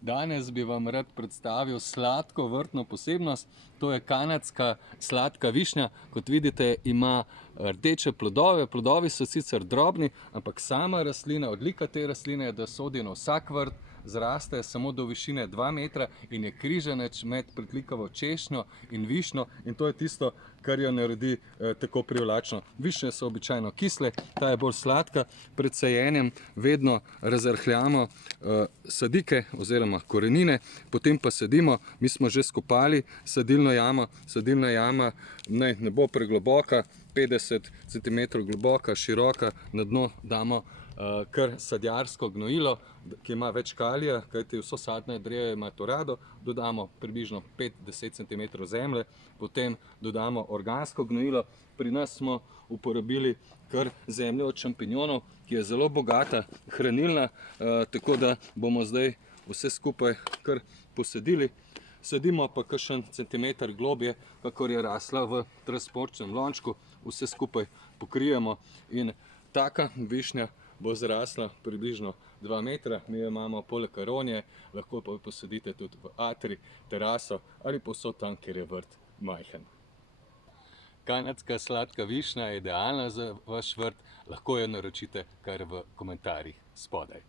Danes bi vam rad predstavil sladko vrtno posebnost. To je kanadska sladka višnja. Kot vidite, ima rdeče plodove. Plodovi so sicer drobni, ampak sama rastlina, odlika te rastline je, da sodi na vsak vrt, zraste samo do višine 2 metra in je križanec med pritlikavo češnjo in višnjo, in to je tisto, kar jo naredi tako privlačno. Višnje so običajno kisle, ta je bolj sladka. Pred sajenjem vedno razrhljamo sadike oziroma korenine, potem pa sadimo. Mi smo že skopali sadilno jamo. Sadilna jama naj ne bo pregloboka, 50 cm globoka, široka. Na dno damo kar sadjarsko gnojilo, ki ima več kalija, kajti vso sadno drevje ima to rado. Dodamo približno 5-10 cm zemlje, potem dodamo organsko gnojilo. Pri nas smo uporabili kar zemljo od šampinjonov, ki je zelo bogata, hranilna, tako da bomo zdaj vse skupaj kar posadili. Sadimo pa kakšen centimeter globje, kakor je rasla v transportnem lončku. Vse skupaj pokrijemo in taka višnja bo zrasla približno 2 metra. Mi jo imamo poleg aronije, lahko pa jo posadite tudi v atrij, teraso ali povsod tam, kjer je vrt majhen. Kanadska sladka višnja je idealna za vaš vrt, lahko jo naročite kar v komentarjih spodaj.